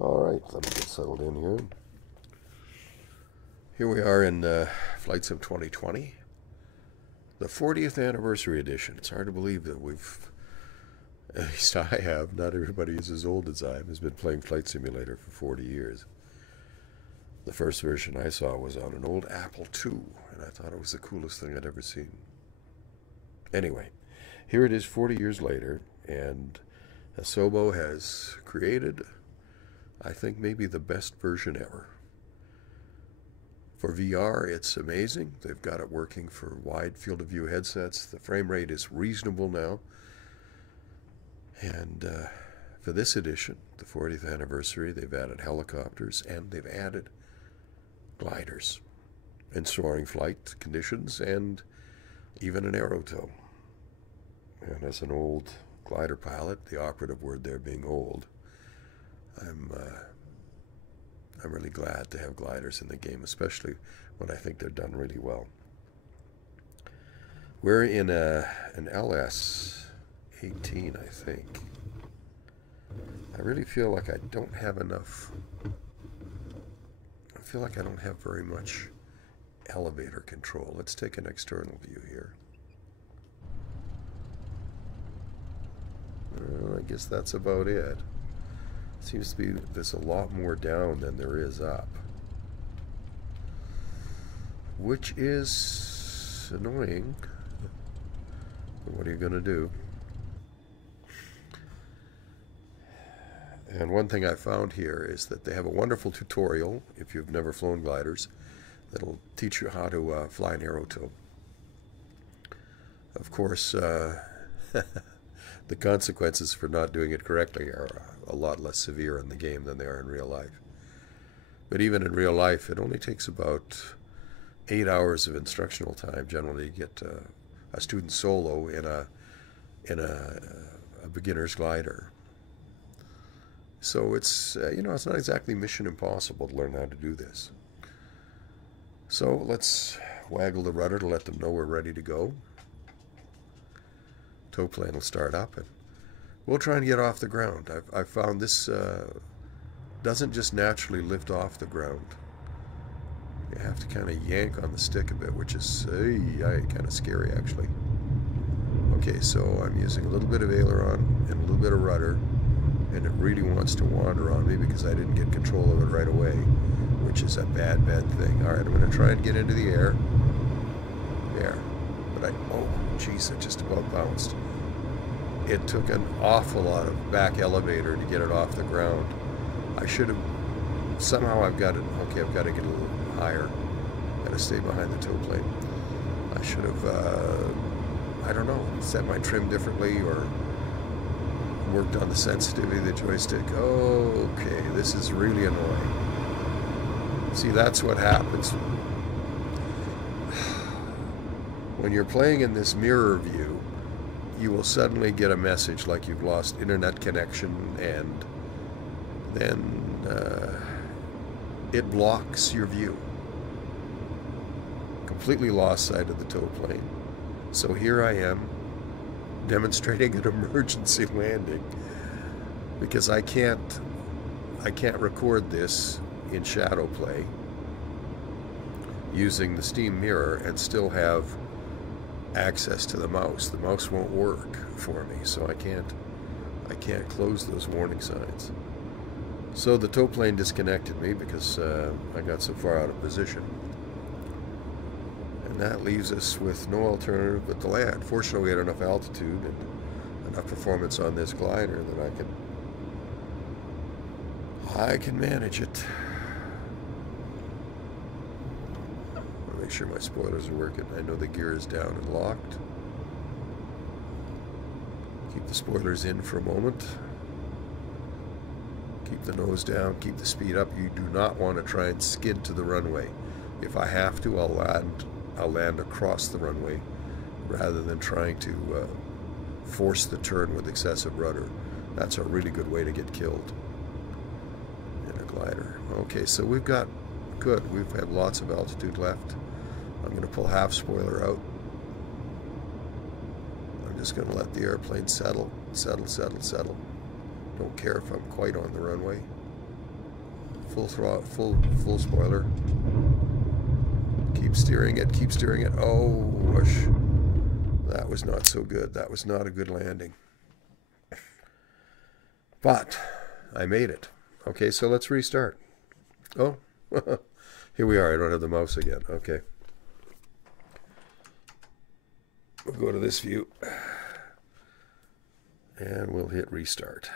Alright, let me get settled in here. Here we are in Flight Sim 2020, the 40th anniversary edition. It's hard to believe that we've, at least I have, not everybody is as old as I am, has been playing Flight Simulator for 40 years. The first version I saw was on an old Apple II, and I thought it was the coolest thing I'd ever seen. Anyway, here it is 40 years later, and Asobo has created, I think, maybe the best version ever. For VR, it's amazing. They've got it working for wide field of view headsets. The frame rate is reasonable now. And for this edition, the 40th anniversary, they've added helicopters and they've added gliders in soaring flight conditions and even an Aerotow. And as an old glider pilot, the operative word there being old, I'm really glad to have gliders in the game, especially when I think they're done really well. We're in an LS-18, I think. I really feel like I don't have enough. I feel like I don't have very much elevator control. Let's take an external view here. I guess that's about it. Seems to be there's a lot more down than there is up, which is annoying. But what are you going to do? And one thing I found here is that they have a wonderful tutorial, if you've never flown gliders, that'll teach you how to fly an Aerotow. Of course, the consequences for not doing it correctly are a lot less severe in the game than they are in real life. But even in real life, it only takes about 8 hours of instructional time generally to get a student solo in a beginner's glider. So it's it's not exactly mission impossible to learn how to do this. So let's waggle the rudder to let them know we're ready to go. Towplane will start up and we'll try and get off the ground. I've found this doesn't just naturally lift off the ground. You have to kind of yank on the stick a bit, which is kind of scary actually. Okay, so I'm using a little bit of aileron and a little bit of rudder, and it really wants to wander on me because I didn't get control of it right away, which is a bad thing. All right, I'm going to try and get into the air. There. But oh, geez, I just about bounced. It took an awful lot of back elevator to get it off the ground. I should have, somehow I've got it, okay, I've got to get a little higher. Got to stay behind the towplane. I should have, I don't know, set my trim differently or worked on the sensitivity of the joystick. Okay, this is really annoying. See, that's what happens. When you're playing in this mirror view, you will suddenly get a message like you've lost internet connection, and then it blocks your view. Completely lost sight of the towplane. So here I am demonstrating an emergency landing because I can't record this in Shadowplay using the Steam mirror and still have access to the mouse. The mouse won't work for me, so I can't close those warning signs. So the towplane disconnected me because I got so far out of position, and that leaves us with no alternative but to land. Fortunately, we had enough altitude and enough performance on this glider that I can manage it. Make sure my spoilers are working. I know the gear is down and locked. Keep the spoilers in for a moment. Keep the nose down, keep the speed up. You do not want to try and skid to the runway. If I have to, I'll land across the runway rather than trying to force the turn with excessive rudder. That's a really good way to get killed in a glider. Okay, so we've got good. We've had lots of altitude left. I'm going to pull half spoiler out. I'm just going to let the airplane settle. Don't care if I'm quite on the runway. Full throttle, full spoiler. Keep steering it, keep steering it. Oh, whoosh. That was not so good. That was not a good landing. But I made it. Okay, so let's restart. Oh, here we are. I don't have the mouse again. Okay. We'll go to this view. And we'll hit restart.